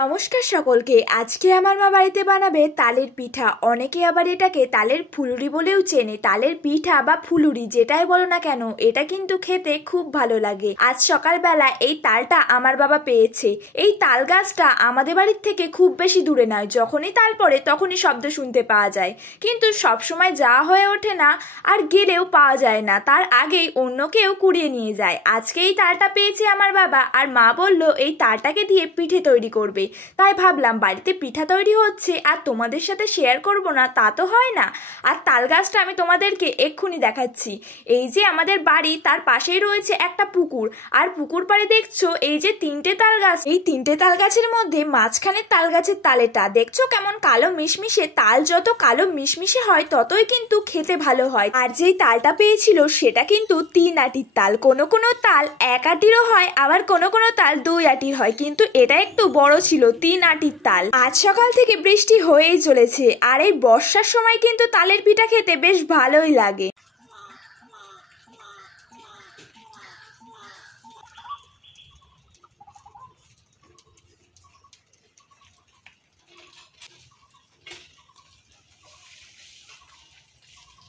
নমস্কার সকলকে। আজকে আমার মা বাড়িতে বানাবে তালের পিঠা। অনেকে আবার এটাকে তালের ফুলুরি বলেও চেনে। তালের পিঠা বা ফুলুরি যেটাই বলো না কেন, এটা কিন্তু খেতে খুব ভালো লাগে। আজ সকালবেলা এই তালটা আমার বাবা পেয়েছে। এই তাল গাছটা আমাদের বাড়ির থেকে খুব বেশি দূরে নয়, যখনই তাল পড়ে তখনই শব্দ শুনতে পাওয়া যায়, কিন্তু সবসময় যাওয়া হয়ে ওঠে না, আর গেলেও পাওয়া যায় না, তার আগেই অন্য কেউ কুড়িয়ে নিয়ে যায়। আজকে এই তালটা পেয়েছে আমার বাবা, আর মা বলল এই তালটাকে দিয়ে পিঠে তৈরি করবে। তাই ভাবলাম বাড়িতে পিঠা তৈরি হচ্ছে আর তোমাদের সাথে শেয়ার করব না, তা তো হয় না। আর তাল গাছটা আমি তোমাদেরকে এক্ষুনি দেখাচ্ছি। এই যে আমাদের বাড়ি, তার পাশেই রয়েছে একটা পুকুর, আর পুকুর পাড়ে দেখছো এই যে তিনটে তাল গাছ। এই তিনটে তাল গাছের মধ্যে মাঝখানের তাল গাছের তালেটা দেখছো কেমন কালো মিশমিশে। তাল যত কালো মিশমিশে হয় ততই কিন্তু খেতে ভালো হয়। আর যেই তালটা পেয়েছিল সেটা কিন্তু 3 আটির তাল। কোনো কোনো তাল 1 আটিরও হয়, আবার কোনো কোনো তাল 2 আটির হয়, কিন্তু এটা একটু বড় ছিল, 3 আটির তাল। আজ সকাল থেকে বৃষ্টি হয়েই চলেছে, আর এই বর্ষার সময় কিন্তু তালের পিঠা খেতে বেশ ভালোই লাগে।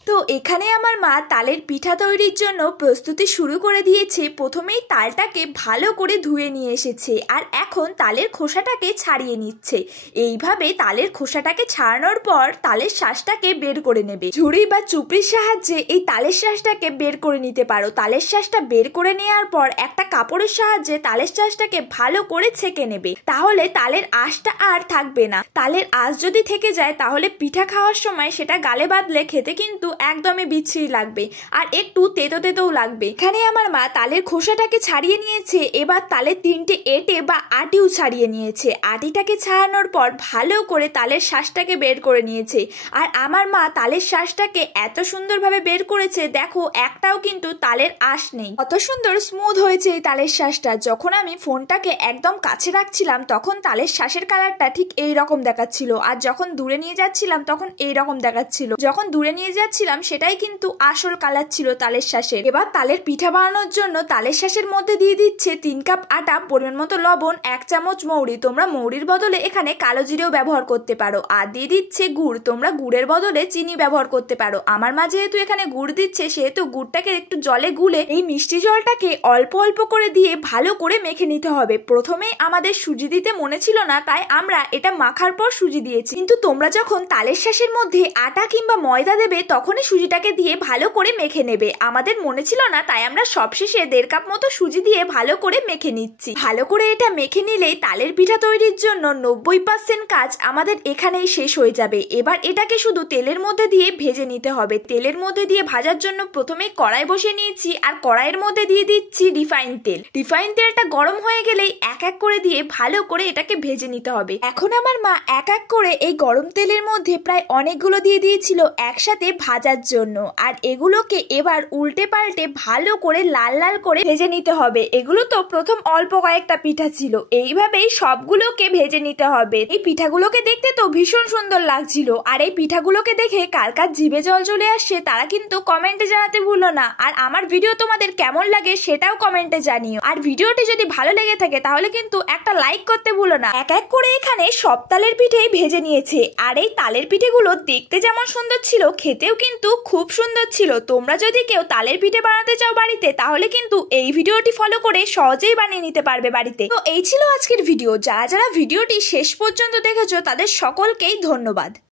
তো এখানে আমার মা তালের পিঠা তৈরির জন্য প্রস্তুতি শুরু করে দিয়েছে। প্রথমেই তালটাকে ভালো করে ধুয়ে নিয়ে এসেছে, আর এখন তালের খোসাটাকে ছাড়িয়ে নিচ্ছে। এইভাবে তালের খোসাটাকে ছাড়ানোর পর তালের শাঁসটাকে বের করে নেবে। ঝুড়ি বা চুপড়ির সাহায্যে এই তালের শাঁসটাকে বের করে নিতে পারো। তালের শাঁসটা বের করে নেওয়ার পর একটা কাপড়ের সাহায্যে তালের শাঁসটাকে ভালো করে ছেঁকে নেবে, তাহলে তালের আঁশটা আর থাকবে না। তালের আঁশ যদি থেকে যায় তাহলে পিঠা খাওয়ার সময় সেটা গালে বাঁধলে খেতে কিন্তু একদমই বিচ্ছিরি লাগবে, আর একটু তেতো তেতোও লাগবে। এখানে আমার মা তালের খোসাটাকে ছাড়িয়ে নিয়েছে, এবার তালের 3টে এঁটে বা আটিও ছাড়িয়ে নিয়েছে। আটিটাকে ছাড়ানোর পর ভালো করে তালের শাঁসটাকে বের করে নিয়েছে। আর আমার মা তালের শাঁসটাকে এত সুন্দরভাবে বের করেছে, দেখো একটাও কিন্তু তালের আঁশ নেই। কত সুন্দর স্মুথ হয়েছে এই তালের শাঁসটা। যখন আমি ফোনটাকে একদম কাছে রাখছিলাম তখন তালের শাঁসের কালারটা ঠিক এই রকম দেখাচ্ছিল, আর যখন দূরে নিয়ে যাচ্ছিলাম তখন এই রকম দেখাচ্ছিল। যখন দূরে নিয়ে যাচ্ছিলাম সেটাই কিন্তু আসল কালার ছিল তালের শাঁসের। এবার তালের পিঠা বানানোর জন্য তালের শাঁসের মধ্যে দিয়ে দিচ্ছে 3 কাপ আটা, পরিমাণ মতো লবণ, 1 চামচ মৌরি, তোমরা মৌরির বদলে এখানে কালো জিরেও ব্যবহার করতে পারো, আর দিয়ে দিচ্ছে গুড়, তোমরা গুড়ের বদলে চিনি ব্যবহার করতে পারো। আমার মা যেহেতু এখানে গুড় দিচ্ছে সেহেতু গুড়টাকে একটু জলে গুলে এই মিষ্টি জলটাকে অল্প অল্প করে দিয়ে ভালো করে মেখে নিতে হবে। প্রথমে আমাদের সুজি দিতে মনে ছিল না, তাই আমরা এটা মাখার পর সুজি দিয়েছি, কিন্তু তোমরা যখন তালের শাঁসের মধ্যে আটা কিংবা ময়দা দেবে তখনই সুজিটাকে দিয়ে ভালো করে মেখে নেবে। আমাদের মনে ছিল না, তাই আমরা সবশেষে 1.5 কাপ মতো সুজি দিয়ে ভালো করে মেখে নিচ্ছি। ভালো করে এটা মেখে নিলেই তালের পিঠা তৈরির জন্য 90% কাজ আমাদের এখানেই শেষ হয়ে যাবে। এবার এটাকে শুধু তেলের মধ্যে দিয়ে ভেজে নিতে হবে। তেলের মধ্যে দিয়ে ভাজার জন্য প্রথমে কড়াই বসিয়ে নিয়েছি, আর কড়াইয়ের মধ্যে দিয়ে দিচ্ছি রিফাইন তেল। রিফাইন তেলটা গরম হয়ে গেলেই এক এক করে দিয়ে ভালো করে এটাকে ভেজে নিতে হবে। এখন আমার মা এক এক করে এই গরম তেলের মধ্যে প্রায় অনেকগুলো দিয়ে দিয়েছিল একসাথে ভাজার জন্য, আর এগুলোকে এবার উল্টে পাল্টে ভালো করে লাল লাল করে ভেজে নিতে হবে। এগুলো তো প্রথম অল্প কয়েকটা পিঠা ছিল, এইভাবেই সবগুলোকে ভেজে নিতে হবে। এই পিঠাগুলোকে দেখতে তো ভীষণ সুন্দর লাগছিল, আর এই পিঠাগুলোকে দেখে কার কার জিভে জল চলে আসছে তারা কিন্তু কমেন্টে জানাতে ভুলো না। আর আমার ভিডিও তোমাদের কেমন লাগে সেটাও কমেন্টে জানিও। আর ভিডিওটি যদি ভালো লেগে থাকে তাহলে কিন্তু একটা লাইক করতে ভুলো না। এক এক করে এখানে সব তালের পিঠেই ভেজে নিয়েছে, আর এই তালের পিঠেগুলো দেখতে যেমন সুন্দর ছিল খেতেও কিন্তু খুব সুন্দর ছিল। তোমরা যদি কেউ তালের পিঠে বানাতে চাও বাড়িতে, তাহলে কিন্তু এই ভিডিওটি ফলো করে সহজেই বানিয়ে নিতে পারবে বাড়িতে। তো এই ছিল আজকের ভিডিও। যারা যারা ভিডিওটি শেষ পর্যন্ত দেখেছো তাদের সকলকেই ধন্যবাদ।